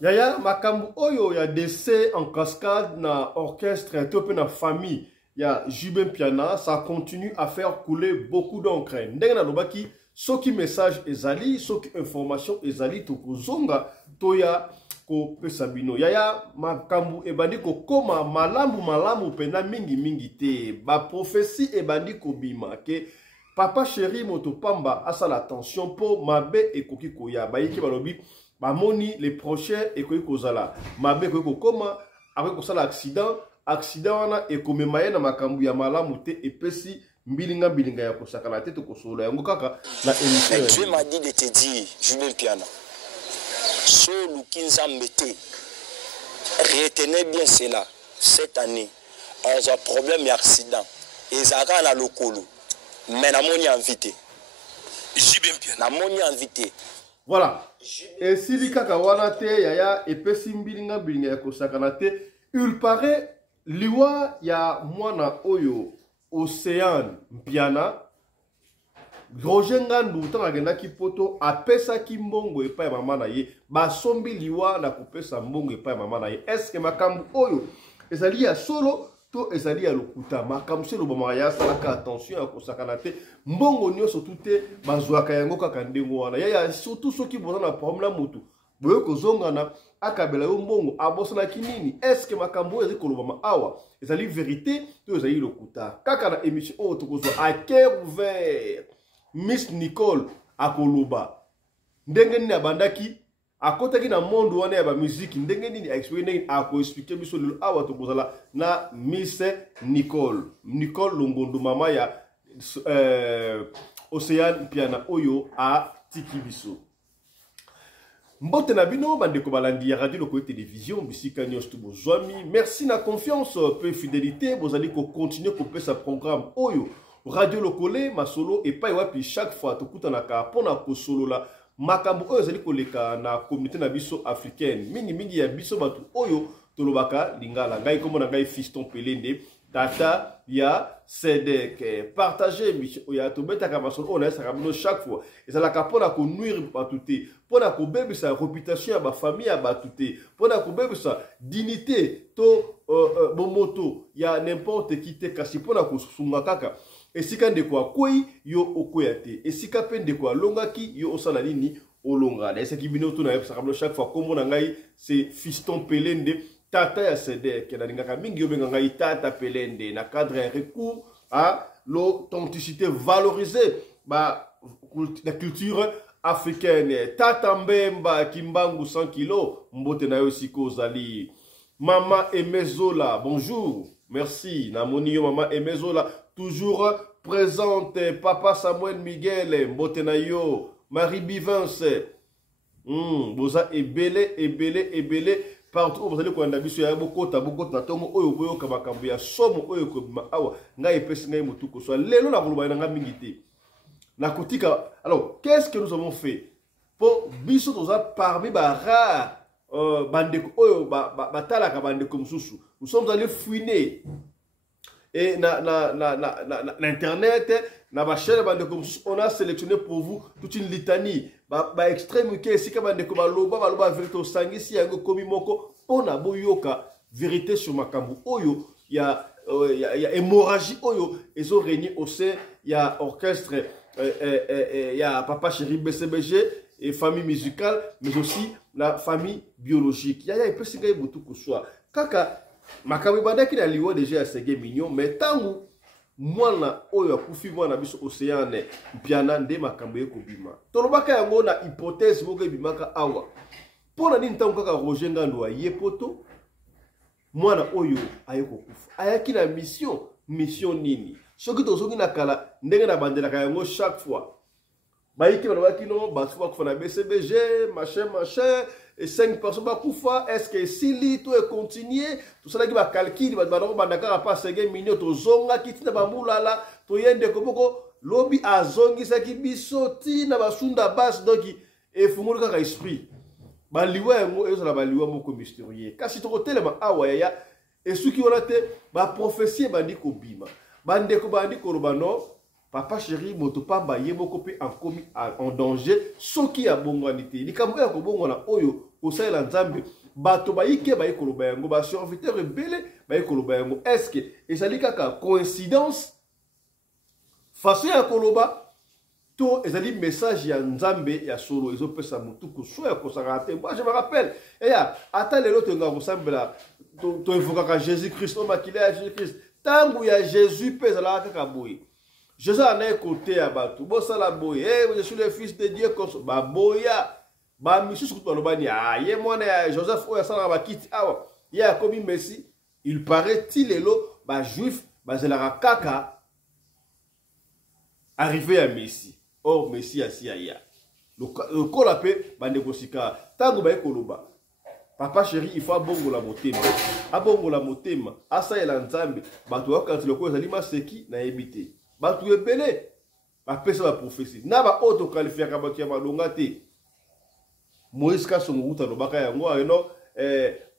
Yaya makambu oyo ya décès en cascade na orchestre et na famille ya Jubin Piana, ça continue à faire couler beaucoup d'encre. Ndenge na lobaki soki message ezali, soki information ezali tokozonga toya ko pesabino. Yaya makambu ebandi ko koma malamu pena mingi te. Ba prophétie ebandi ko bima ke papa chéri motopamba asa l'attention po mabe ekoki koya bayiki balobi bamoni les prochains ekoki kozala mabe ekoki kokoma akoki kosala accident wana ekomemaye na makambu ya malamu te epesi mbilinga ya kosakana te tokosolola yango kaka na émission. Dieu m'a dit de te dire, Jubin Piana, so lukinzambe te, retenez bien cela, cette année, on a un problème d'accident, et ça a la lokolo, mais na moni invité. Jubin Piana, na moni invité. Voilà. Et si li kaka wana te yaya epesi mbilinga ya kosakana te, il paraît liwa ya mwana oyo Océane Piana Roger Ngandu tanga genda kipoto apesa kimbongo epai mama na ye basombi liwa na kopesa mbongo epai mama na ye. Est-ce que makambu oyo ezali ya solo to ezali ya lokuta makambu se lo bama ya salaka attention ya kosakana te mbongo nyonso tute bazwaka yango kaka ndengo wana yaya surtout soki boza na problème na mutu boye kozongana akabela yo mbongo abosana kinini. Est-ce que makambo ezali kolobama awa ezali vérité to ezali lokuta kaka na émission oyo tokozwa à cœur ouvert Miss Nicole akoloba ndenge nini abandaki akotaki na monde wana ya ba musique ndenge nini expliquer ako expliquer biso lelo awa tokozala na Miss Nicole Longondo mama ya Océane Piana oyo a tiki biso. Mbote na bino bandeko balandi ya radio loko télévision bisika nyos to bozwami. Merci na confiance peu fidélité bozali ko continuer ko pesa programme oyo radio lokole masolo et pas wapi chaque fois tokutana ka pona ko solo la makambo oyo zali koleka na communauté na biso africaine mingi ya biso batu oyo tolobaka lingala ngai kombo na ngai Fiston Pelende tata ya Sedek partager mission oya to betaka masolo on a ça kabino chaque fois et ça la kapona ko nuire batuté pona ko bebisa réputation ya ba famille ya batuté pona ko bebisa dignité to bomoto ya n'importe qui te kasi pona ko sunga kaka esika ndeko koi yo okoyate esika pe ndeko longaki yo osala nini olonga na esika bino to na yebisa kabino chaque fois kombo na ngai c'est Fiston Pelende tata ya Sedek na lingaka mingi yo benga ngai tata Pelende na cadre un recours à l'authenticité valorisée la culture africaine. Tata Mbemba Kimbangu 100 kg mbote na yo siko zali Mama Emezola bonjour merci namoni yo Mama Emezola toujours présente. Papa Samuel Miguel mbote na yo Marie Bivance boza ebele partout vous allez kwanda biso ya bokota na tongo oyo boyoka makambo ya somo oyo ko bima awa ngai pesi ngai mutuko so lelo na koloba na mingi te na kotika. Alors qu'est-ce que nous avons fait pour biso toza parmi ba rare bandeko oyo batalaka bandeko mususu nous sommes allés fouiner et na internet na ba chaîne bandeko mususu on a sélectionné pour vous toute une litanie ba extrême ke sika bandeko baloba vérité osangisi yango komi moko pona boyoka vérité sur makambu oyo ya hémorragie oyo ezo régner au sein ya orchestre ya papa chéri BCBG et famille musicale mais aussi la famille biologique ya peut singa butu kuswa kaka makambu bandaki na liwa déjà sege mignon mais tangu mwana oyo akufi mwana biso Océane Piana nde makambo ekobima tolobaka yango na hypothèse moko ebimaka awa pona nini tangu kaka Roger Ngandu ayepoto mwana oyo ayekokufa ayaki na mission nini soki tozoki na kala ndenge na bandelaka yango chaque fois bayiki balobaki no bato bakufa na BCBG machin et 5 personnes bakufa est-ce que sili to e continuer tout ça qui va calculer ba bandaka pas 5 millions to zonga kitina bambulala to yende koboko lobi azongisa ki bisoti na basunda bas donc e fungulu kaka esprit baliwa yango ezala baliwa moko mystérieux kasi to kotelema awa ya esuki wana te ba prophétie bandi ko bima bandeko bandi ko robano papa chéri motopamba yeboko pe en danger soki ya bongwanité likambo ya kobongwana oyo kosala nzambe bato bayike bayekoloba yango ba serviteur ebele bayekoloba yango est-ce que ezali kaka coïncidence façon ya koloba to ezali message ya nzambe ya solo ezopesa mutu kuswa ya kosaka te. Moi je me rappelle eya ata lelo tenga kosambela to evokaka Jésus Christ o makila ya Jésus Christ tangu ya Jésus pe ezala kaka boye Jésus en a écouté ya bato bosala boye je suis le fils de Dieu comme ba boya ba misusu kutu balobani ye mwana ya Joseph oyo asala bakiti awa ye akomi Messi. Il paraît-il lelo ba juif bazelaka kaka arrivé à Messi. Or, Messi assis aïa. Le colapé, bandegosika. Tango bae koloba. Papa chéri, il faut abongo la motema. Abongo la motema. Asa et l'anzambe. Batu quand le ko ezali maseki na ebité. Batu ebele. Ba pesa ba prophétie. Na ba auto qualifier ka bakia balonga te. Moïse ka son ruta no baka yango eno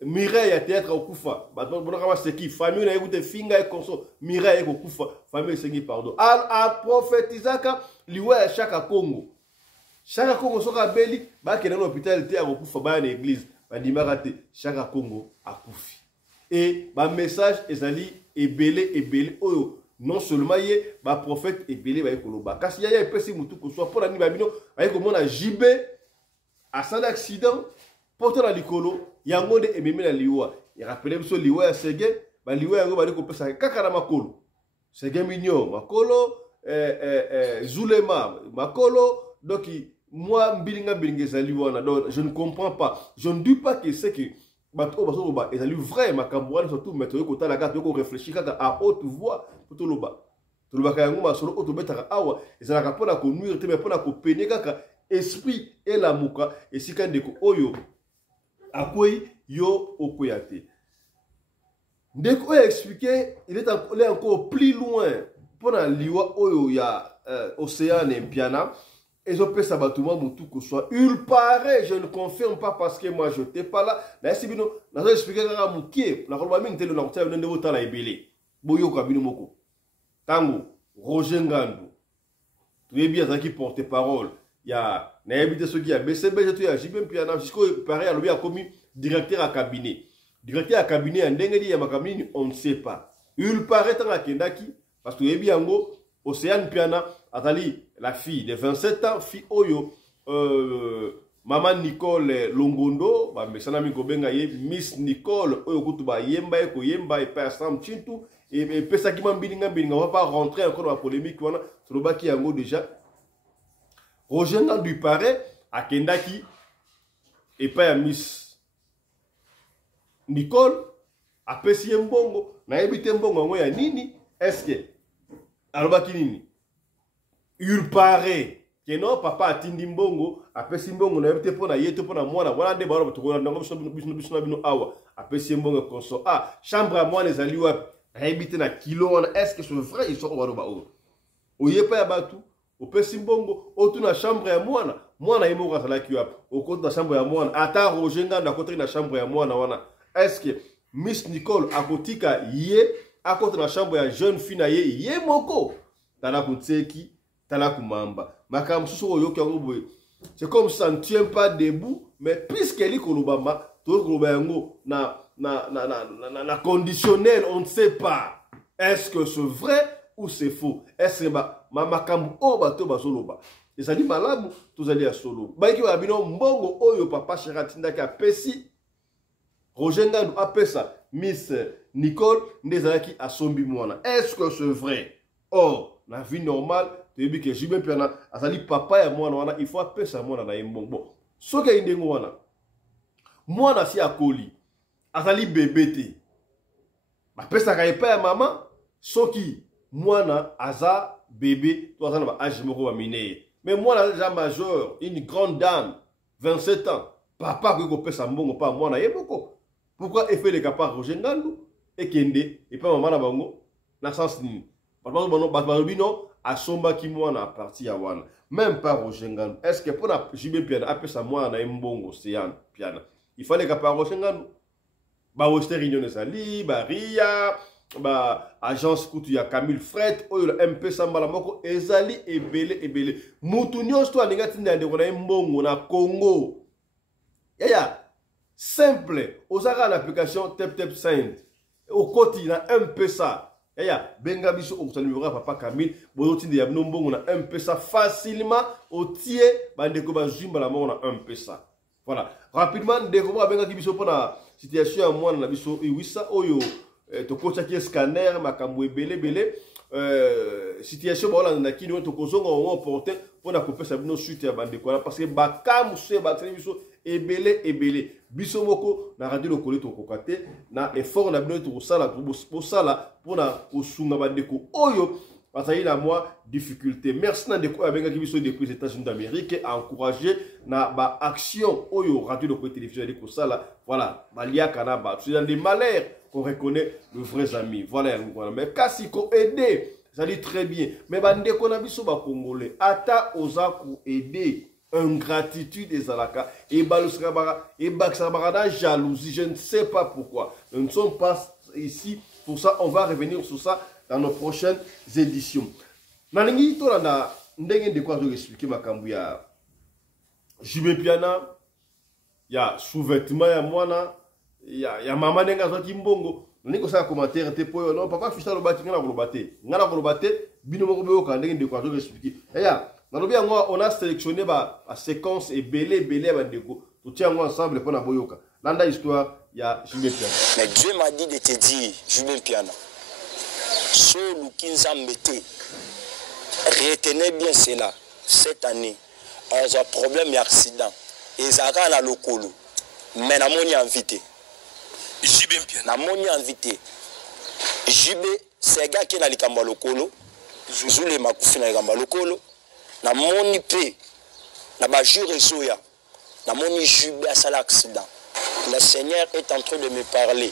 Mireille ya théâtre okufa. Batu bonaka maseki. Famille na ekute finga e konso. Mireille okufa. Famille sengi pardon. A prophétisaka liwa ya Chaka Congo. Chaka Congo soka beli ba kena l'hôpital te akufa ba na église. Ba dimaka te Chaka Congo akufi. Et ba message ezali ebele oyo non seulement ye ba prophète ebele ba ekoloba. Kasi ya epesi mutu ko soit pour ani ba bino ba ekomona jibe asala accident porte na likolo yango de ememi na liwa. Ya rappelé biso liwa ya Sege ba liwa yango ba ko pesa kaka na makolo. Sege minyo makolo Zulema makolo donc moi bilinga ezali wana donc je ne comprends pas, je ne dis pas que c'est que bato baso ba ezali vrai makambo surtout mettre kota la carte ko réfléchir kaka à haute voix pour toloba ka yango masolo oto betaka awa ezalaka pona ko nuire te mais pona ko peiner kaka esprit et la muka et sika ndeko oyo akoyi yo okoyate ndeko oyo expliquer il est encore plus loin. Pour la liwa oyo ya océan et piana et opesa batuma mutu ko soit il paraît, je ne confirme pas parce que moi je n'étais pas là na sibino na zo expliquer kaka mukie na koloba mingi telo na kotala ndenge botala ebele boyo ka bino moko tango Roger Ngandu tuyebi azaki porte parole ya na ebite soki ya BCB to ya JB piana jusqu'au pareil alobi a commis directeur à cabinet ya ndenge di ya makamini on ne sait pas. Il paraît tant akendaki parce que yebi yango Océane Piana atali la fille de 27 ans fille oyo maman Nicole Longondo ba mesana mi kobenga ye Miss Nicole oyo kutuba yemba eko yemba et pas Sam Chintu et pesa ki mambilinga on va pas rentrer encore dans la polémique wana soloba ki yango déjà Roger Ngandu paraît akendaki et pas Miss Nicole apesi mbongo na ebite mbongo ngo ya nini est-ce que alobaki nini il paraît que non papa atindi mbongo apesi mbongo na ebite pona yete pona mwana wana nde baro tukona ndongo biso bino awa apesi mbongo konso chambre à mwana ezali wapi ebite na kilo wana est-ce que c'est vrai ils sont waroba o oyepa ya batu opesi mbongo otu na chambre ya mwana yemo kasalaki wapi okota na chambre ya mwana ata Roger Ngandu akota na chambre ya mwana wana est-ce que Miss Nicole akotika ye akota na chambre ya jeune fille na ye moko tala kutseki tala kumamba makambo susu oyoki yango boye c'est comme ça ne tient pas debout mais puisque li kolobama to koloba yango na conditionnel on ne sait pas est-ce que c'est vrai ou c'est faux est-ce que makambo o bato bazoloba ezali malamu tozali ya solo baiki ba bino mbongo oyo papa Sheratinda ka pesi Roger Ngandu apesa Miss Nicole ndezalaki asombi mwana. Est-ce que c'est vrai? Or, la vie normale, tu dis que Jibin Piana azali papa ya mwana wana, il faut apesa mwana na yembongo. Soka indengo wana. Mwana si akoli. Azali bébé te. Apesa ka epa ya mama, soki mwana aza bébé, to azana ba âge moko ba mineye. Mais mwana déjà majeur, une grande dame, 27 ans. Papa ko pesa mbongo pa mwana yeboko. Pourquoi il fait les capables Roger Ngandu et Kende et pas maman na bango na sens ni. Parce que Batbalobino a somba ki mwana a parti à wana. Même pas Roger Ngandu. Est-ce que pour la JB Piana appelle sa mwana na mbongo Océane Piana. Il fallait les capables Roger Ngandu. Ba Western Union ezali, ba Ria, ba agence kutu ya Camille Fred oyo la MP Sambala moko ezali ebele mutu nyonso to alinga tinda ndeko na mbongo na Congo yaya simple osaka l'application tap send okoti na MP sa yaya benga biso okusalimira papa Camille boyo tinde ya mbongo na MP sa facilement otie bandeko bazimba la moko na MP sa voilà rapidement ndeko ba benga biso pona situation ya mwana na biso iwisa oyo tokocha ki scanner makambo ebele situation ba na kini to kozonga on porter pona kopesa bino suite ya bandeko parce que bakamu se batri biso ebele biso moko na radio lokole to kokate na effort na bino to kosala pona kosunga bandeko oyo parce na moi difficulté merci na ndeko abenga ki biso depuis les États-Unis d'Amérique à encourager na ba action oyo radio lokole télévision de kosala voilà balia kana ba c'est dans des malheurs qu'on reconnaît de vrais amis voilà mais kasi ko aider ça dit très bien mais bandeko na biso ba congolais ata ozaku aider ingratitude des alaka et balusabara et baksabara jalousie je ne sais pas pourquoi nous ne sommes pas ici pour ça on va revenir sur ça dans nos prochaines éditions nalingi to na ndenge de quoi je expliquer makambu ya Jibé Piana ya sous-vêtement ya mwana ya mama nenga zaki mbongo niko sa commentaire te poyo non papa fisa lo bati ngana ko lo bate bino moko be ka ndenge de quoi je expliquer ya nalobi yango on a sélectionné ba séquence et belé ba ndeko tout tient ensemble pour na boyoka landa histoire ya Jibé Piana. Mais Dieu m'a dit de te dire Jibé Piana so lukinza mbete retenez bien cela cette année on a un problème d'accident et zaka na lokolo mais na moni invité Jibé Piana na moni invité Jibé c'est gars qui na likamba lokolo zule makufi na likamba lokolo na moni pe na ba jure soya na moni Jibé a sala accident le Seigneur est en train de me parler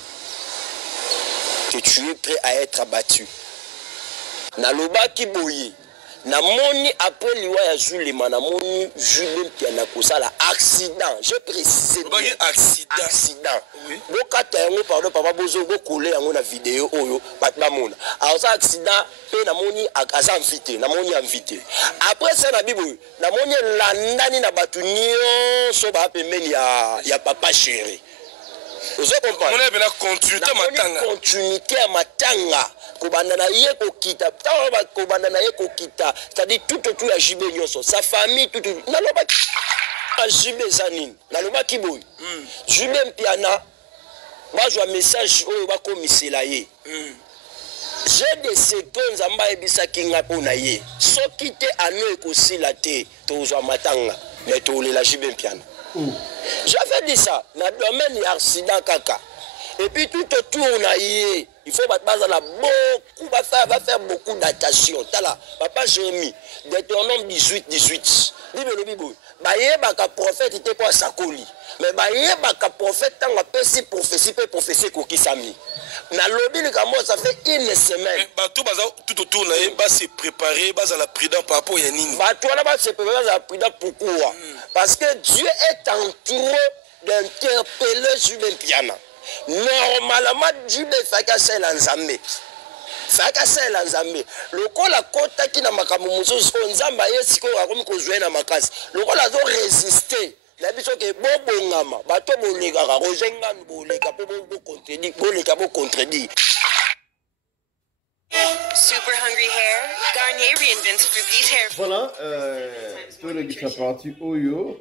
que tu es prêt à être abattu na loba ki boyi na moni après liwa ya Zulema na moni Jibé Piana kosala accident j'ai précisé accident bokata yango pardon papa bozo bokole yango na vidéo oyo batba mona alors ça accident pe na moni akaza invité na moni invité après ça na bibo na moni landani na batu nyonso ba pembeni ya papa chéri vous comprenez on a continuité à matanga kobanda na ye kokita tawa kobanda na ye kokita c'est-à-dire tout autour ya Jibé nyonso sa famille tout na loba a Jibé zanine na loba kiboy Jibé Piana bazwa message oyo bakomisela ye j'ai des secondes amba ebisa kinga pona ye soki te ano ekosila te tozwa matanga mais tolela Jibé Piana. J'avais dit ça dans le domaine de accident kaka. Et puis tout autour on a il faut beaucoup va faire beaucoup d'attention. Tala papa Jérémie Deutéronome 18 Bible Bible. Baye baka prophète était pas sakoli. Mais baye baka prophète tant apesi prophétie ko kisami. Na lobby le gamo ça fait une semaine. Bato baza tout autour na ba se préparer baza la prudent par rapport ya nini. Bato na ba se préparer la prudent pourquoi? Parce que Dieu est en train d'interpeller Jibé Piana. Normalement Jibé fakasa la nzambe. Fakasa la nzambe. Lokola kota ki na makambo mususu nzamba yesiko akomi kozwe na makasi. Lokola zo résister. La biso ke bobongama bato boleka ka rojenga boleka pe bo contredire boleka bo contredire. Super hungry hair, Garnier reinvents Fructis hair. Voilà, tout le qui est parti oyo,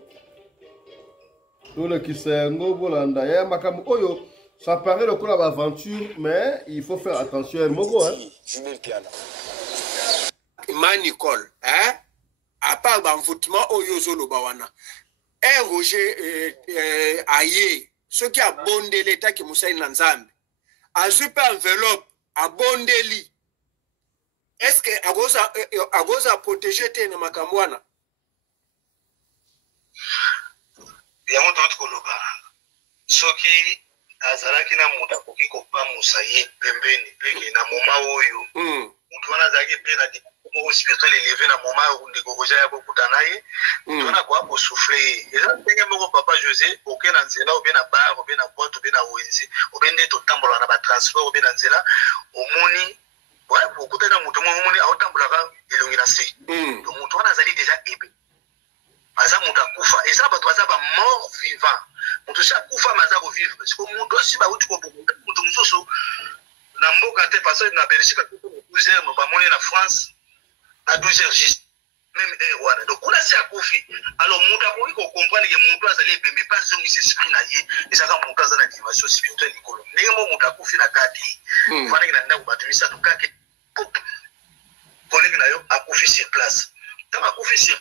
tout le qui s'est bolanda ya makamu oyo, ça paraît le coup l'aventure, mais il faut faire attention à Mogo hein. Jibé Piana. Manicole, hein? À part l'envoûtement oyo zolo bawana. Roger Aye, ce qui a bondé l'État qui moussaï Nanzambe, a super enveloppe, a bondé li. Est-ce que Agoza protégé Tene Makamwana? Il y a un autre koloba. Ce qui a zalaki na muda koki kopa moussaï pembeni peki na moma oyo. Mutwana zaki pena di au spirituel élevé na moment où ndeko Roger ya kokutana ye tona kwa ko souffler et là ndenge moko papa José aucun na nzela ou bien na bar ou bien na boîte ou bien na wenzi ou bien ndeto tambola na ba transport ou bien na nzela omoni ouais beaucoup na mutu mo omoni aotambola ka elongi na se donc mutu wana azali déjà ébé aza mutu akufa et ça bato baza ba mort vivant mutu sa kufa maza ko vivre parce que mutu si ba uti ko mutu musoso na mboka te parce que na Belgique ko 12h no ba moni na France à 12h juste même wana donc kuna si akufi alors mutu ko comprendre que mutu azali ébé mais pas zongi se sina ye ezaka mutu azana dimension spirituelle ikolo ndenge mo mutu akufi na kati fana kina ndako batumisa to kake collègue na yo akufi sur place tant akufi sur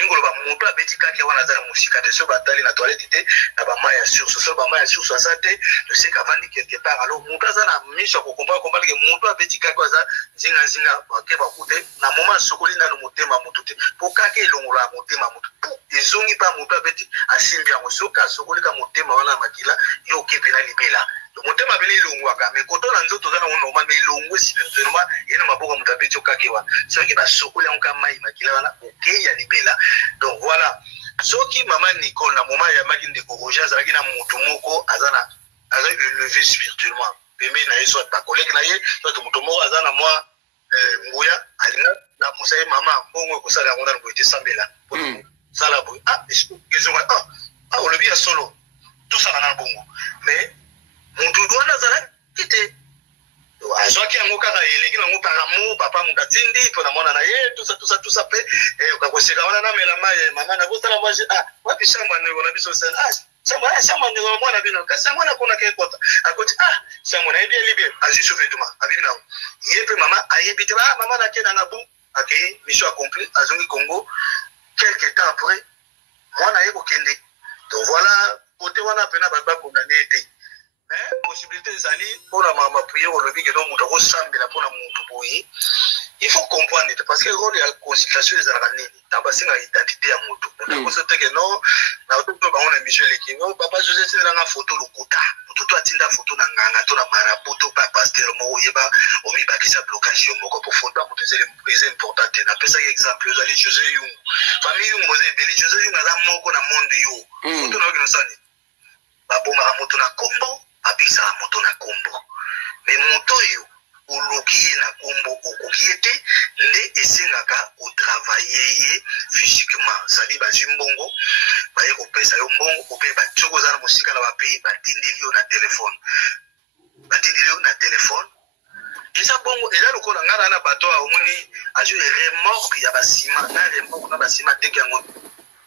ngolo ba mutu abeti kake wana za musika te so batali na toilette te na ba maya sur so ba maya sur santé de ce qu'avant quelque part alors mutu azana misho ko comprendre que mutu abeti kake waza zinga ke ba kute na moment sokoli na motema mutu te pour kake longola motema mutu ezongi pa mutu abeti asimbi yango soka sokoli ka motema wana makila yo kepe na libela le motema bele longwaka mais koto na nzoto za na normal mais longwe spirituellement yena maboko mutu abeti okakewa soki ba sokoli yango mai makila wana okay ya libela donc voilà soki maman Nicole na moment ya maki ndeko Roger azalaki na mutu moko azana élevé spirituellement pembe na yeso ba collègue na ye to mutu moko azana moi nguya alina na musaye mama bongo ko sala ngona ngo ite sambela sala bo olobi ya solo tout ça na bongo mais mutu doana zala kite azwaki yango kaka eleki nango par amour papa mukatindi pona mwana na ye tout ça pe ukakoseka wana na mela maye mama na kosala moi wapi shamba ndeko na biso sala shamba ndeko mwana bino kasi mwana kuna ke kota akoti shamba na ebi libe ajisu vetuma abili na ye pe mama ayebite ba mama na kena na bu akei mission accomplie azongi Congo quelque temps après mwana ye kokende donc voilà côté wana pena baba condamné été possibilité ezali mpona mapriere olobi ke no mutu akosambela mpona mutu boye il faut comprendre parce que rôle ya consultation ezalaka nini na basenga identité ya mutu mutu akoso teke no na ototo bango na mission eleki papa José tindelanga foto lokuta mutu to atinda foto na nganga to na marabout to pa pasteur moko oyeba omibakisa blocage yo moko po foto ya mutu eza important te napesaki exemple ozali José Yung famille Yung boza ebele José Yung aza moko na monde yo foto na okino sani babomaka moto na kombo abisa moto na kombo mais moto yo oloki na kombo okoki te nde esengaka otravailler physiquement sali bazwi mbongo baye kopesa yo mbongo ope batioko oza na mosika na bapays batindeli yo na telefone eza bongo eza lokola ngana na bato omoni azwi remorque ya basima na remorque na basima teke yango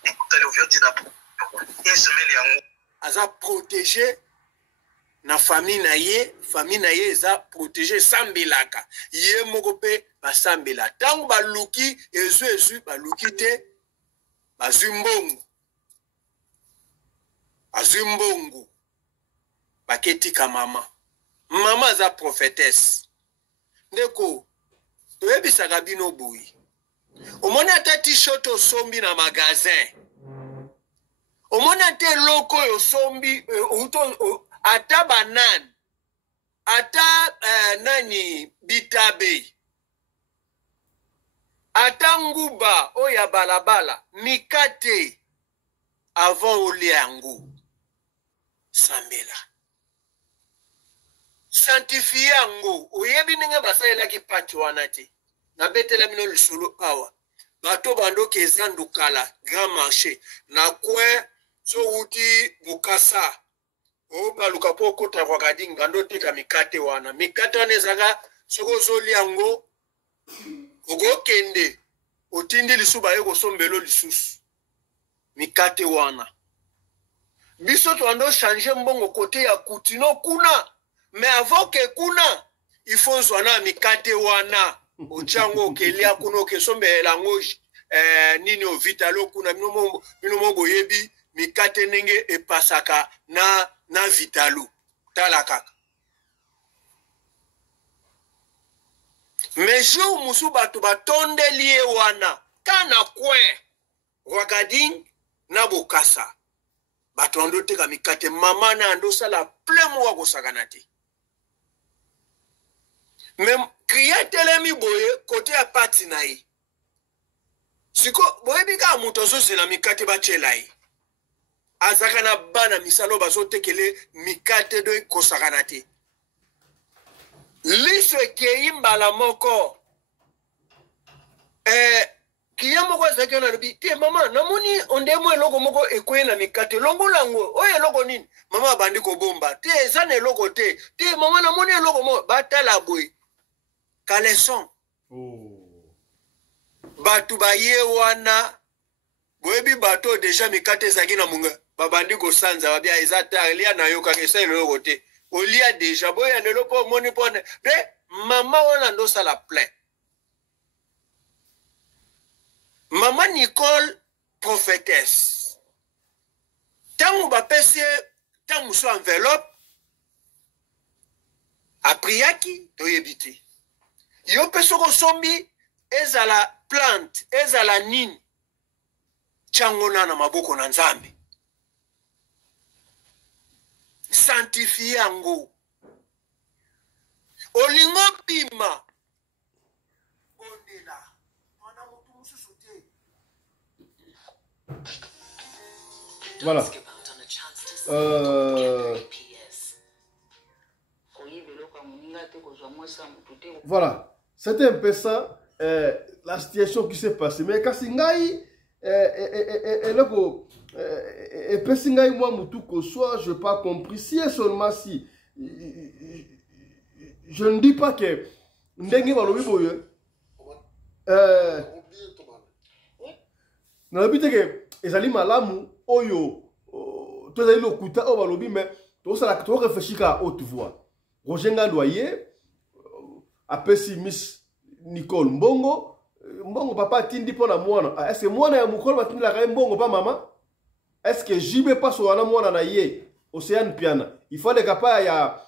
ekutali ouverture na une semaine yango aza protégé na famille na ye eza protégé sambelaka ye moko pe basambela tango baluki ezu baluki te bazwi mbongo baketika mama aza prophétesse ndeko toyebisaka bino boyi omoni ata t-shirt osombi na magasin omoni ata eloko oyo osombi ata banane ata nani bitabe ata nguba oya balabala mikate avant olia yango sambela sanctifie yango oyebi ndenge basalelaki pati wana te nabetela bino lisolo awa bato bandoki eza ndukala grand marché na coin so uti bukasa baluka po kota kwa kading bando tika mikate wana ezaka soko ozolia yango okokende otindi lisuba ye kosombelo lisusu mikate wana biso toando changer mbongo kote ya kutino kuna mais avant que kuna il faut zwana mikate wana ochango okelia kuna okesombela yango nini ovitalo kuna bino mo boyebi mikate nenge epasaka na vitalu tala kaka mais jour musu bato batondeli ye wana kana coin Ouagadougou na Bokassa bato ando teka mikate mama na ando sala plein mois kosakana te Mais kriya telemi boye côté à parti na ye. Siko boye bika muto zo zela mikate ba chelai. Azaka na bana misalo bazo tekele mikate do kosakanate. Liso ke imbala moko kiyamo kwa zake na rubi te mama namuni ondemo eloko moko ekwe na mikate longo lango oye eloko nini mama bandi ko bomba te zane eloko te mama namuni eloko mo batala boy kaleson batu baye wana boyebi bato deja mikate zaki na munga babandi ko sanza babia ezata elia na yoka kesa eloko te olia deja boya lelo po moni pone be mama wana ndo sala plein. Maman Nicole, prophétesse. Tant ba pese, tant so enveloppe, a priaki to yebiti. Yo peso ko sombi ezala plante, ezala nini. Changona na maboko na Nzambe. Sanctifie yango. Olingo bima. Ondela. Voilà. Voilà. C'était un peu ça, la situation qui s'est passée. Mais quand Singaï, et puis Singaï, moi, Moutouko, soit je n'ai pas compris. Si et seulement si, je ne dis pas que Ndengi Balobi na habite que ezali malamu oyo to ezali lokuta o balobi mais to sala to réfléchir à haute voix. Roger Ngandoye apesi Miss Nicole Mbongo papa tindi pona mwana est-ce que mwana ya mukolo batindi la ka Mbongo pa mama est-ce que jibe paso wana mwana na ye Océane Piana il faut les capa ya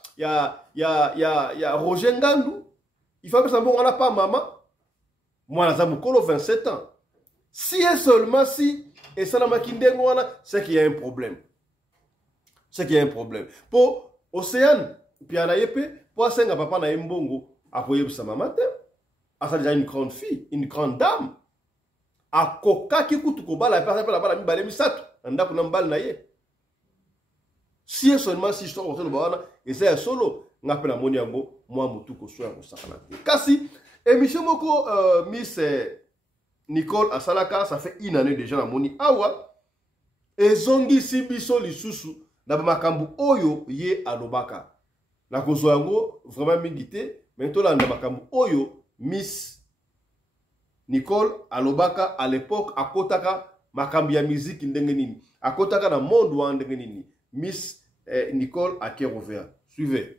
Roger Ngandu il faut que ça Mbongo na pa mama mwana za mukolo 27 ans. Si et seulement si, et ça n'a pas c'est qu'il y a un problème. C'est qu'il y a un problème. Pour Océane, puis à pour Senga papa na Mbongo, après sa maman, ça déjà une grande fille, une grande dame. A koka ki kutu ko bala la mi bale mi satu, anda kuna mbal na ye. Si et seulement si je suis rentré le bana, et c'est solo, ngapela moni yango, moi mutu ko soya ko sakana. Kasi émission moko Miss Nicole Asalaka, ça fait une année déjà na moni awa et zongi sibiso lisusu na makambu oyo ye alobaka na kozo yango vraiment mingité mais to landa makambu oyo Miss Nicole alobaka à l'époque akotaka makambu ya musique ndenge nini akotaka na monde wa ndenge nini Miss Nicole Akerovea suivez.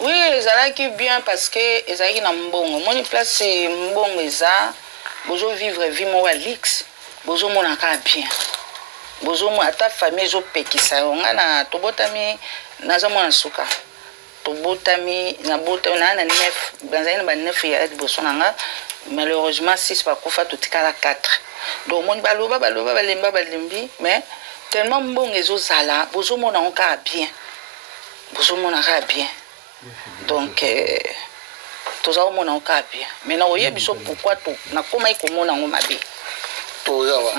Oui, ezalaki bien parce que ezalaki na mbongo moni place mbongo eza bozo vivre vie mo Alix bozo monaka bien bozo mo ata famille zo pekisa nga na tobotami naza mwana suka tobotami na botami na 9 banzani ba 9 ya boso nanga malheureusement 6 ba kufa totikala 4 donc mon baloba balemba balembi mais tellement mbongo ezo zala bozo monaka bien bozo monaka bien donc tous au monde en capé mais non il biso pourquoi tout na comment il comment on m'a dit to ya wa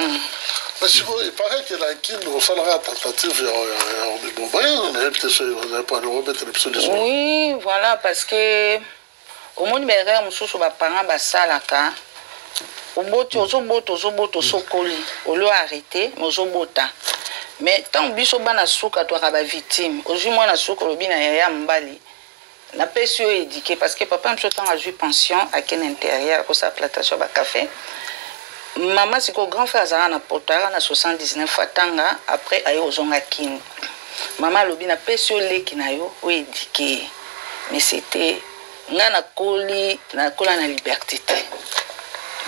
mais si il paraît que la kin on s'en la tentative on est peut-être sur on pas de remettre les solutions. Oui voilà parce que au monde béré mususu ba parents ba salaka oboti ozoboto sokoli olo arrêter mozobota mais tant biso bana suka to ka ba victime aujourd'hui moi na suka lobi na ya mbali na pesio éduqué parce que papa me temps a joué pension à quel intérieur pour sa plantation ba café maman c'est ko grand frère azana na potara na 79 atanga après ayo ozonga kin maman lobi na pesio leki na yo o éduqué mais c'était nga na kola na liberté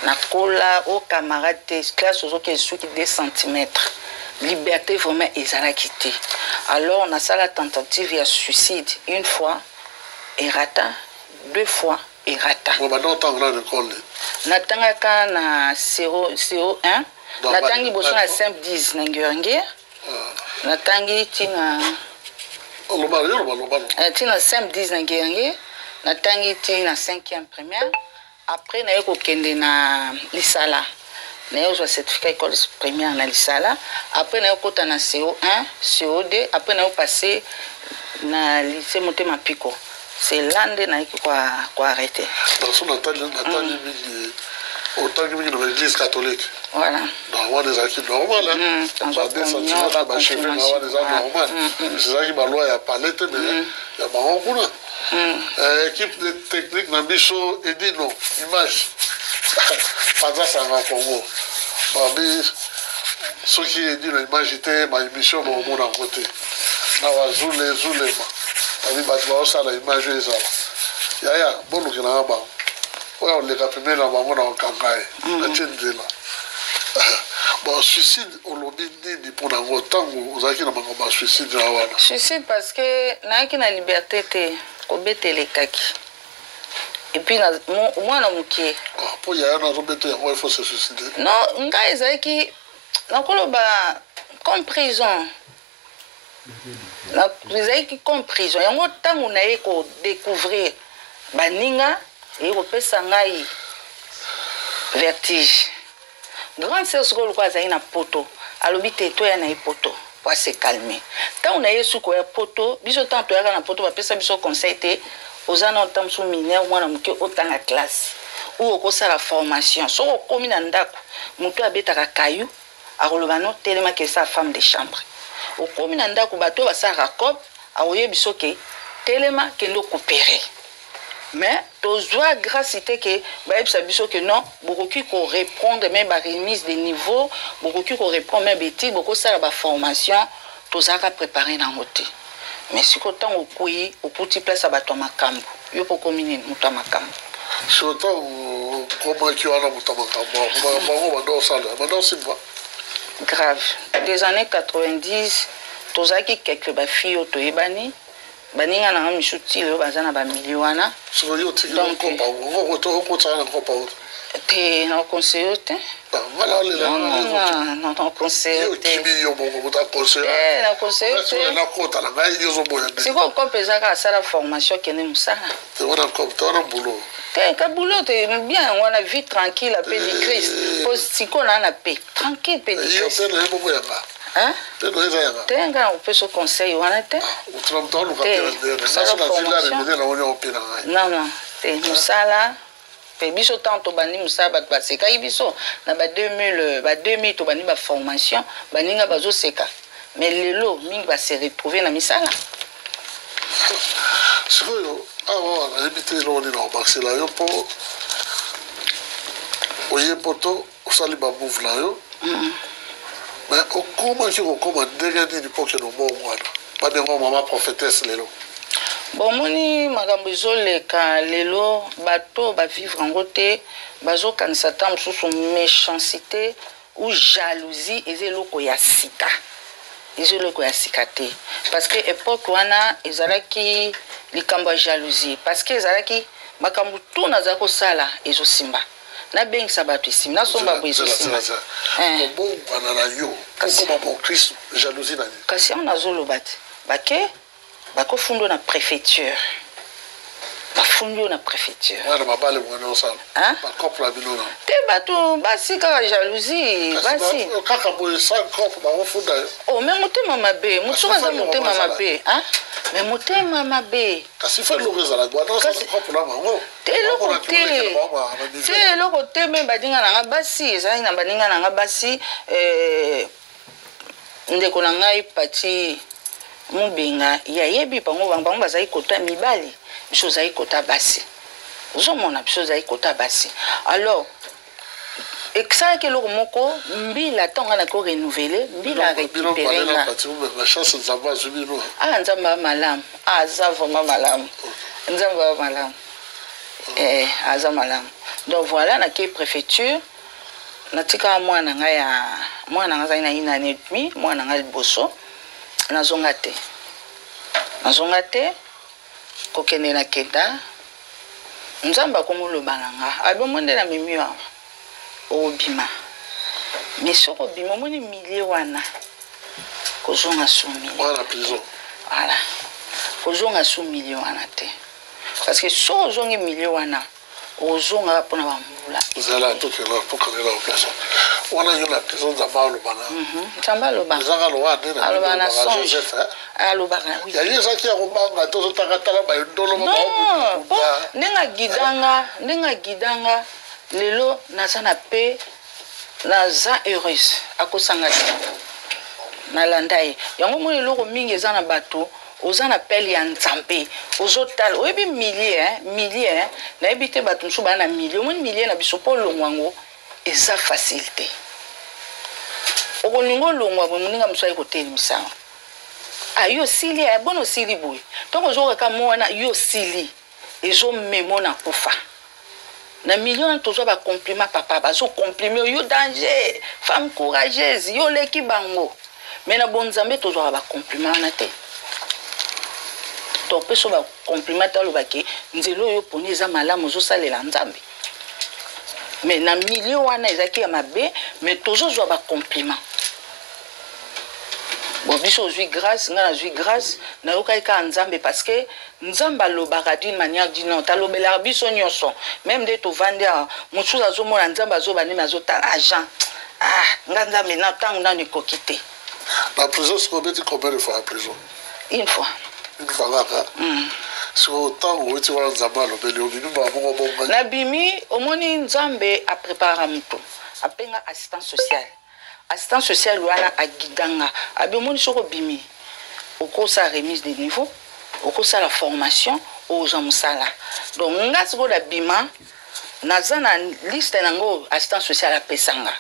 na kola au camarade classe aux autres qui 2 cm liberté vraiment ezala quitté alors on a ça la tentative de suicide une fois et rata 2 fois et rata bon bah non tant là de colle na tangaka na 001 na tangi boso na 510 na ngenge na tangi tina tina 510 na ngenge natangi ti na 5e primaire. Après naye kokende na Lisala. Naye ozwa certificat école primaire na Lisala. Après naye kota na CO1, CO2. Après naye passé na lycée Motema Piko. C'est là que naye ko arrêté. Dans son Nathalie autant que dans l'église catholique. Voilà. Dans des acquis normaux, hein. Dans des sentiments, bah chef dans des acquis normaux. C'est ça qui m'a loi à palette, mais il y a pas beaucoup. Équipe de technique dans Bichot et dit non, image. Pendant ça va Congo. Babi, ceux qui dit l'image était ma émission au monde en côté. Na wa zule ma. Babi batwa ça la image ça. Ya bon nous qui na ba. Ouais, on les capimé là bango na kangaye. Na tshenzela. Bon suicide au lobby dit pour nango tango ozaki na bango ba suicide na wana. Suicide parce que na ki na liberté te kobetele kaki. Et puis moi na mukie. Pour y aller dans bete il faut se suicider. Non, nga ezaki na koloba comme prison. Na ezaki comme prison. Yango tango na ye ko découvrir baninga et kopesa ngai vertige. Grande sœur soko kwa za ina poto. Alobi te to ya na poto pour se calmer. Tant on a yesu ko ya poto, biso tant to ya na poto ba pesa biso conseil te ozana otam sou mineur mwana muke otanga classe. Ou okosa la formation. Soko komi na ndako, mutu abetaka kayu, akoloba no telema ke sa femme de chambre. Okomi na ndako bato basa rakop, aoye biso ke telema ke ndo coopérer. Mais tozwa grâce que baebisa biso que non beaucoup qui ko répondre même ba remise des niveaux beaucoup qui ko répondre même bêtise beaucoup ça la formation tozaka préparer na ngote mais si ko tant okuyi okuti place abato makambo yo poko minene muta makambo surtout comment qui wana muta makambo bango bando sala bando simba grave des années 90 tozaki quelques ba filles toyebani baninga na mishuti le bazana ba miliona donc te na conseiller te voilà les non conseiller te na conseiller te na kota na ngai yozo boya c'est quoi comme pesaka sala formation kene musala te wana comme tona boulot te boulot te bien on a vie tranquille à paix du Christ postiko na paix tranquille paix du Christ hein? Tenga on peut se conseiller on a te non te musala pe biso tanto bani musala ba seka biso na ba 2000 to bani ba formation baninga bazo seka mais lelo mingi ba se retrouver na misala sikoyo awa na habité lo ni na basela yo po oye poto osali ba move la yo mais comment tu recommandes de l'époque de bon voilà pas de maman prophétesse lelo bon moni makambo ezoleka lelo bato ba vivre en côté bazo kanisa tam sous méchanceté ou jalousie ezeloko ya sika te parce que époque wana ezalaki likambo jalousie parce que ezalaki makambo tout naza ko sala ezosimba na bengi sabato isim na somba bwezo simba bon banana yo comment Christ jalousie na kasi on azoloba te bake bako fundo na préfecture bafundo na préfecture wana mabale mwana osala ba couple la bilona te bato basi kaka jalousie basi kaka boye sans couple ba ofunda oh mais motema mabe mutsuka za motema mabe mais motema mabe kasi fa lo rezala gwana sa couple la mango te loko te me badinga nanga basi ezali na badinga nanga basi ndeko na ngai pati mubenga ya yebi bango bazali kota mibali biso zali kota basi ozomona biso zali kota basi alors ça que le moko mbila tonga na ko renouveler mbila récupérer la chance nzamba zubino nzamba malam azava malam nzamba malam aza malam donc voilà na ke préfecture natika mwana nga zali na ina ne demi mwana nga liboso nazonga te kokende na kenda nzamba komoloba nanga abomonde na mimio obima mais soko bima moni milieu wana kozonga sumi voilà prison voilà kozonga sumi milieu wana te parce que so ozongi milieu wana ozonga pona ba mbula zala to ke la pour que la occasion wana yo la prison za ba lo bana tamba lo ba zanga lo wa de na Joseph alo ba oui ya yesa ki akobanga to zo takatala ba ndolo ba nenga gidanga lelo nazana pe naza heureuse akosanga na landai yango moni loko mingi ezana bato ozana pele ya nzambe ozotala oyebi millier na ebite bato nsu bana millier moni millier na biso po longwango eza facilité okoningo longwa bwe muninga msai kotelimisa yo sili ya bono sili boy donc ozokaka mona yo sili ezo memo na kufa na million tozo ba compliment papa bazo compliment yo danger femme courageuse yo leki bango mais na bonzambe tozo ba compliment na te to peso ba compliment talo baki nzelo yo poni za malamu zo salela nzambe mais na million wana ezaki ya mabe mais tozo zo ba compliment bon biso ozwi grâce nga nazwi grâce nayokai ka nzambe parce que nzambe alobaka d'une manière différente alobelaka biso nyonso même nde tovandi mosusu azomona nzambe azobandemi azotala agent nga nzambe na ntango nano ekoki te la prison sikobeti combien de fois à prison une fois kaka si autant oti wana nzambe alobeli obimi bango bongo nabimi omoni nzambe aprépara moto apenga assistance sociale assistance sociale wana agidanga abimoni soko bimi okosa remise de niveau okosa la formation aux musala donc nga siko da bima naza na liste nango assistance sociale apesanga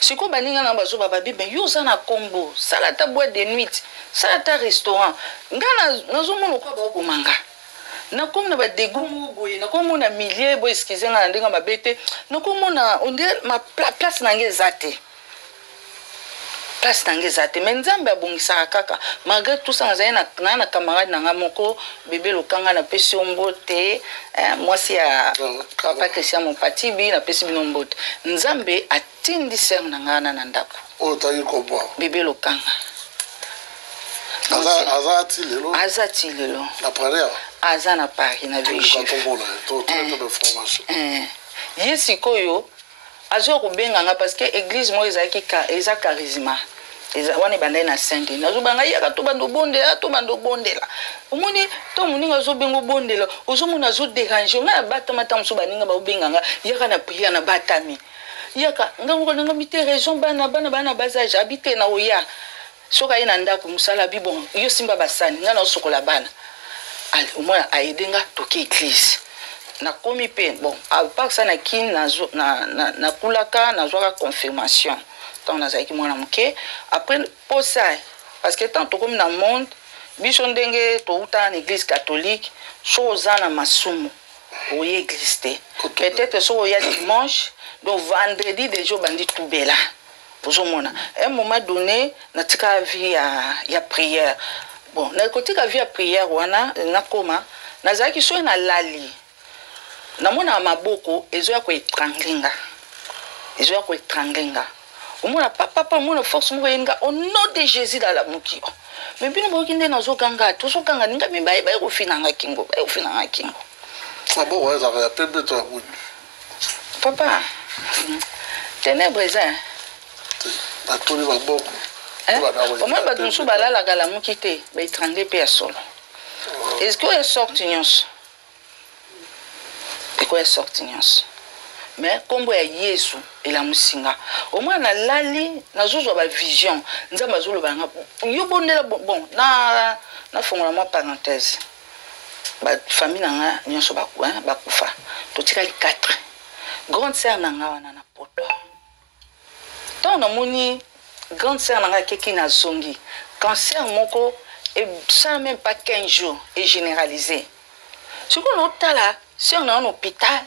siko baninga na bazo baba bibe yo za na kombo salata boîte de nuit salata restaurant nga nazo mono kwa ba komanga na comme na ba dégoût boye na comme na millier boye excusez nga ndinga mabete na comme na on dirait ma place nange zate place nange zate mais nzambe abongisaka kaka malgré tout ça nazali na camarade nanga moko bébé lokanga na pesi mbote mwasi ya papa Christian Mopatibi na pesi bino mbote nzambe atindi ser nanga na ndako otayi kombo bébé lokanga azati lelo na Paris aza na Paris na Belgique ye sikoyo azo kobenga parce que église mo ezaki eza charisma wana bandai na sainte nazo banga yaka to bando bondela omoni to muninga zo bengo bondela ozo mona zo déranger nga batama tamso baninga ba benga nga yaka na prière na batami yaka nga mite raison bana bazage habiter na oya soka ina ndako musala bi bon yo simba basani nga na sokola bana al omona aidenga toki église na komi pe bon à part ça na kin na kulaka na zoaka confirmation tant na zaiki mwana muke après pour ça parce que tant to comme na monde biso ndenge to uta na église catholique chose na masumu au église te peut-être so ya dimanche donc vendredi déjà bandi tout bela ozomona un moment donné na tika vie ya prière bon na côté ka vie ya prière wana na koma na zaki so na lali na mona maboko ezoya ko étranglinga omona papa mona force mo yenga au nom de Jésus dans la mukio mais bino bo kinde na zo ganga to so ganga ninga mi bai ko finanga kingo bon ouais ça va pepe to amu papa ténèbres batoli maboko omona ba dunsu balala kala mukite ba étrangler pe ya solo est-ce que est sortignos quoi sortignos mais kombo ya Yesu ela musinga au moins na lali na zozo ba vision nzamba zolo banga yo bondela bon na fongola moi parenthèse ba famille nanga nyonso ba kufa to tikali 4 grande sœur nanga wana na poto tant na moni grande sœur nanga keki na zongi cancer moko et ça même pas 15 jours est généralisé ce qu'on otala si on est en hôpital,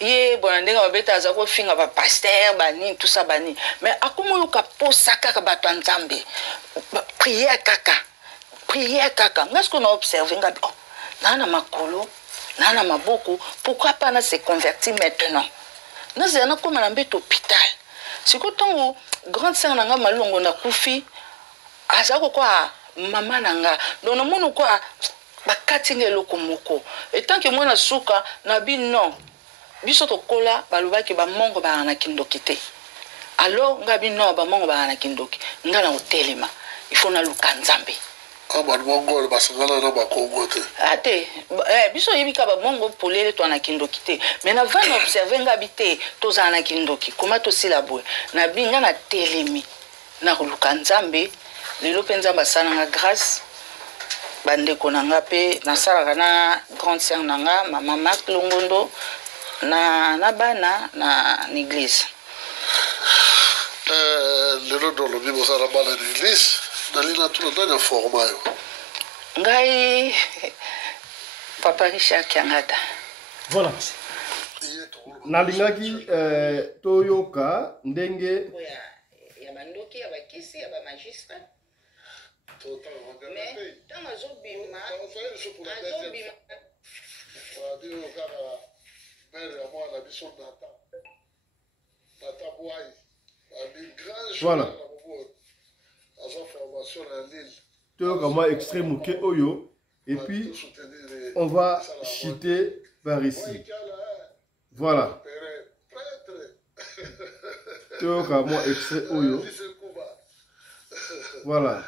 ye bon ndenge babeta za ko finga ba pasteur bani tout ça bani mais akomo yoka posa kaka bato nzambe prière kaka nest ce qu'on a observé ngabi oh nana makolo nana maboko pourquoi pas na se convertir maintenant naza na koma na mbeto hôpital siko tongo grande sœur nanga malongo na kufi azako kwa mama nanga dono mono kwa bakati eloko moko etant que mwana suka na bino biso tokola balobaki bamongo baa na kindoki te alors nga bino bamongo baa na kindoki nga na hotelema il faut na luka nzambe bamongo basangana na bakongo te ate biso yebika bamongo polele to na kindoki te mais na va na observer nga bite toza na kindoki koma to sila boy na binga na telemi na luka nzambe lelo penza basana nga grâce bandeko nanga pe nasalaka na grande sœur nanga mama Marc Longondo na bana na l'église lelo do lobi bosala bana na l'église nalina tuna ndani ya forma yo ngai papa Richard Kiangata. Voilà. Nalingaki toyoka ndenge ya bandoki ya bakisi ya ba magistrat mais tant azobima voilà. Toyoka moi extrait mouké oyo et puis on va chuter par ici. Voilà. Toyoka moi extrait oyo. Voilà.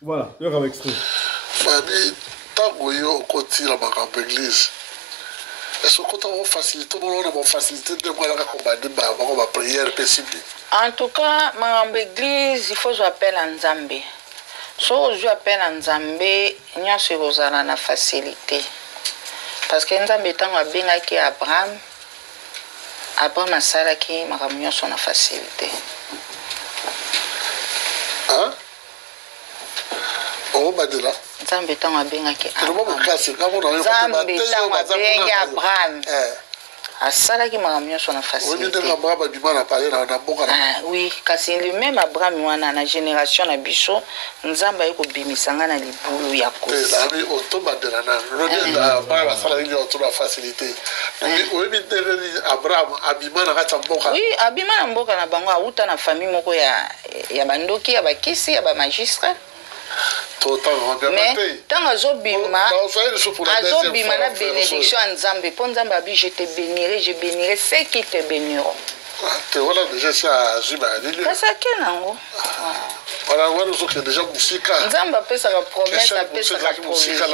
Voilà, il y aura extrait. Mani, tango yo kotira makambo église. Est-ce que tu as facilité, on a facilité de moi la combattre ma prière possible. En tout cas, makambo église, il faut que j'appelle en Nzambe. So je appelle en Nzambe, nyonso kozala na facilité. Parce que Nzambe tango abengaki Abraham asalaki makambo nyonso na facilité. Hein? Oh, Badela. Nzambe tango abengaki Nzambe tango abengi Abraham asalaki makambo nyonso na facilité. Oui, kasi lui-même Abraham wana na génération na biso Nzambe ayi kobimisanga na libulu ya kosi. Oui, abima na mboka na bango auta na famille moko ya bandoki ya bakisi ya ba magistrat. Mais tant azobima na bénédiction à Nzambe pour Nzambe abi je bénirai ceux qui te béniront. Te voilà déjà ça Zuba Lili. Kasa kenango. Voilà voilà que déjà musika. Nzambe apesa ka promesse apesa ka provision.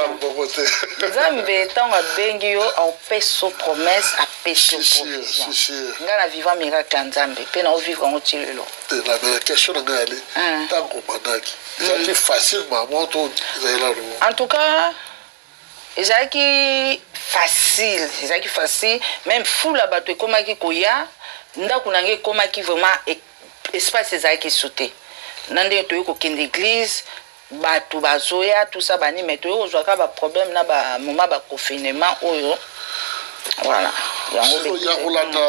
Nzambe tant abengi yo apesa promesse apesa provision. Ngana vivant miracle Nzambe pe na vivre en otilelo. La question nga ali tant ko bandaki. C'est facilement moto en tout cas ezaki facile même fou la bato komaki koya ndako nange komaki vraiment espace ezaki sauté nande to yoko kende église bato bazoya tout ça bani mais to yoko zwaka ba problème na ba moment ba confinement oyo voilà yango ya rolanda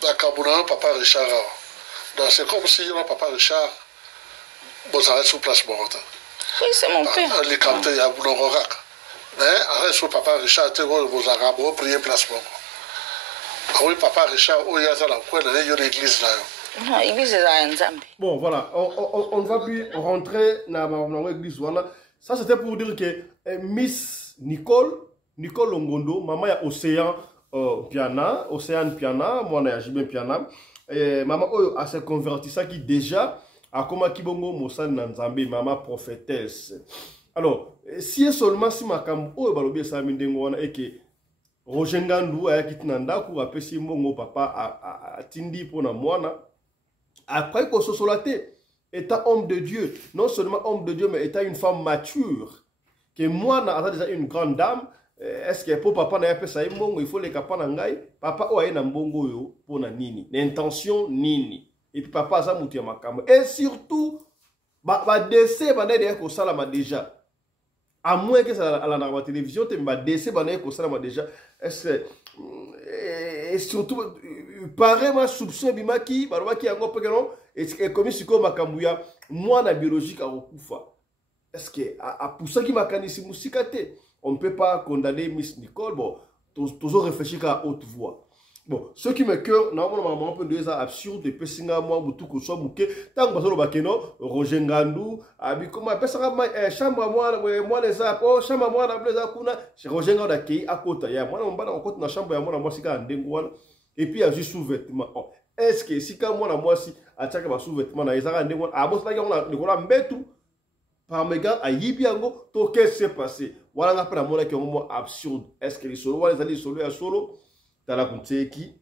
bakabuna papa Richard dans c'est comme si le papa Richard bon ça reste sur place bon oui c'est mon père les capteurs ya bunororak mais arrête sur papa Richard te vos arabes prier place bon oui papa Richard o ya ça la quoi dans l'église là non église là Nzambe. Bon voilà on ne va plus rentrer dans l'église voilà ça c'était pour dire que Miss Nicole Longondo maman ya Océan Piana moi na Jibin Piana maman oyo a se converti ça qui déjà a comme Kibongo Mosani Nzambe maman prophétesse. Alors si seulement si makambo oyo balobi ça mindengo wana et que Roger Ngandu ayaki nanda ku apesi mbongo papa a tindi pona mwana après ko sosolate étant homme de Dieu, non seulement homme de Dieu mais étant une femme mature que mwana a déjà une grande dame. Est-ce que pour papa na pesa mbongo il faut les kapana ngai papa o ayena mbongo yo pona nini l'intention nini et puis papa za mutu ya makambo et surtout ba décès ba ndé ko sala déjà à moins que ça à la télévision te ba décès ba ndé ko sala déjà est-ce que et surtout pareil ma soupçon bimaki ba robaki yango pekeno et comme si ko makambo ya mwana biologique a okufa est-ce que a poussa ki makanisi musika te. On ne peut pas condamner Miss Nicole. Bon, toujours réfléchir à haute voix. Bon, ce qui me cœur, normalement, on peut dire ça absurde, et puis moi, tout que soit bouquet, tant que le bakeno, Roger Ngandou, abi comment appelle ça, chambre moi les apps, oh, chambre moi la blaze akuna, c'est Roger Ngandou qui à côté, ya moi on va dans la chambre, moi si quand ndengouana, et puis il y a juste sous-vêtements. Est-ce que si quand moi si à chaque fois sous-vêtements, na ezaka ndengouana, ah bon ça on a le mbetu par méga à yibiango, to qu'est-ce qui s'est passé? Voilà après la monnaie qui est un moment absurde. Est-ce que les solo, les alliés solo à solo? Talakunteki,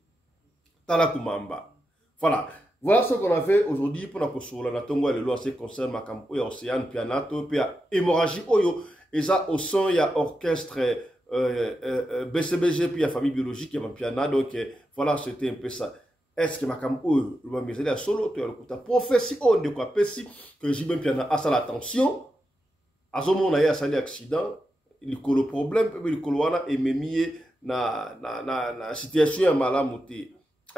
Talakumamba. Voilà ce qu'on a fait aujourd'hui pour la Kosola. La Tongo et le loi se concerne ma campo et Océane, puis Anato, puis hémorragie Oyo. Et ça, au son, il y a orchestre BCBG, puis il y a famille biologique, il y a piano. Donc voilà, c'était un peu ça. Est-ce que ma campo, le misé à solo, tu as le coup de prophétie, on de quoi pessi, que j'ai bien piano à ça l'attention. À ce moment, il y a un accident, il y a le problème, puis il y a et mémié. Na situation ya malamu te.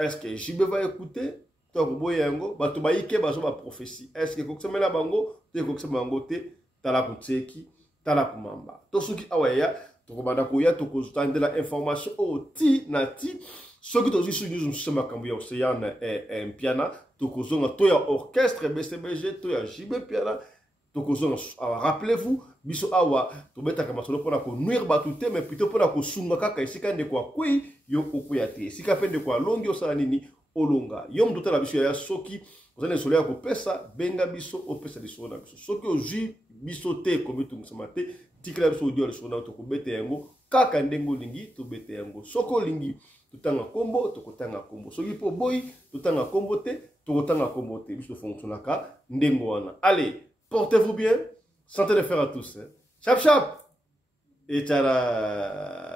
Est-ce que JB va écouter? To boyango ba to ba ike ba so ba prophétie. Est-ce que kokse mena bango te kokse bango te tala kutseki tala kumamba. To suki awaya to ko banda ko ya to ko zutandela information o ti na ti ce que to zu news musema kambu ya Océane piana to ko zonga to ya orchestre BCBG to ya JB piana. Donc, rappelez-vous, biso awa, to beta kama solo pona ko nuire batute, mais plutôt pona ko sunga kaka isika nde kwa kui yo okuyate. Sika pende kwa longi osala nini olonga. Yom dota la biso ya soki, ozane solo ya ko pesa benga biso o pesa biso na biso. Soki oji biso te komi tungusama te, tikla biso odio le sona to ko bete yango kaka ndengo lingi to bete yango. Soko lingi tutanga kombo to kotanga kombo. Soki po boy tutanga kombo te to kotanga kombo te. Biso fonctionnaka ndengo wana. Allez, portez-vous bien. Santé de fer à tous. Chap chap. Et tchara.